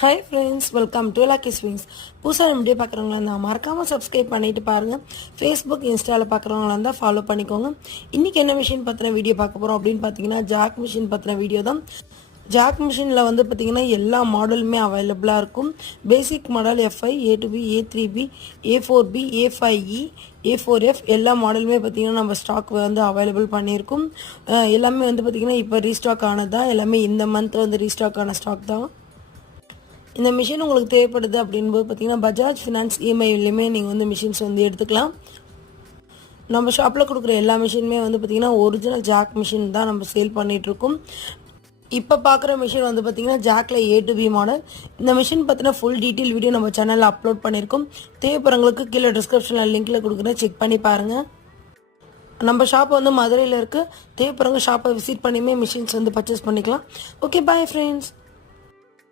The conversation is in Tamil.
Hi friends, welcome to lucky swings. புதுசாக வீடியோ பார்க்குறவங்களா இருந்தால் மறக்காமல் சப்ஸ்கிரைப் பண்ணிவிட்டு பாருங்கள். ஃபேஸ்புக் இன்ஸ்டாவில் பார்க்குறவங்களா இருந்தால் ஃபாலோ பண்ணிக்கோங்க. இன்றைக்கி என்ன மிஷின் பற்றின வீடியோ பார்க்க போகிறோம் அப்படின்னு பார்த்தீங்கன்னா, ஜாக் மிஷின் பற்றின வீடியோ தான். ஜாக் மிஷினில் வந்து பார்த்திங்கன்னா எல்லா மாடலுமே அவைலபிளாக இருக்கும். Basic model FI, A2B, A3B, A4B, A5E, A4F எல்லா மாடலுமே பார்த்திங்கன்னா நம்ம ஸ்டாக் வந்து அவைலபிள் பண்ணியிருக்கோம். எல்லாமே வந்து பார்த்திங்கன்னா இப்போ ரீஸ்டாக் ஆனது தான். எல்லாமே இந்த மந்த் வந்து ரீஸ்டாக் ஆன ஸ்டாக் தான். இந்த மிஷின் உங்களுக்கு தேவைப்படுது அப்படின்போது பார்த்தீங்கன்னா பஜாஜ் ஃபினான்ஸ் இஎம்ஐலையுமே நீங்கள் வந்து மிஷின்ஸ் வந்து எடுத்துக்கலாம். நம்ம ஷாப்பில் கொடுக்குற எல்லா மிஷினுமே வந்து பார்த்திங்கன்னா ஒரிஜினல் ஜாக் மிஷின் தான் நம்ம சேல் பண்ணிகிட்ருக்கோம். இப்போ பார்க்குற மிஷின் வந்து பார்த்திங்கன்னா ஜாக்கில் A2B மாடல். இந்த மிஷின் பற்றின ஃபுல் டீட்டெயில் வீடியோ நம்ம சேனலில் அப்லோட் பண்ணியிருக்கோம். தேவைப்படுறவங்களுக்கு கீழே டிஸ்கிரிப்ஷனில் லிங்க்கில் கொடுக்குறேன், செக் பண்ணி பாருங்கள். நம்ம ஷாப் வந்து மதுரையில் இருக்குது. தேவைப்படுறவங்க ஷாப்பை விசிட் பண்ணியுமே மிஷின்ஸ் வந்து பர்ச்சேஸ் பண்ணிக்கலாம். Okay, bye friends.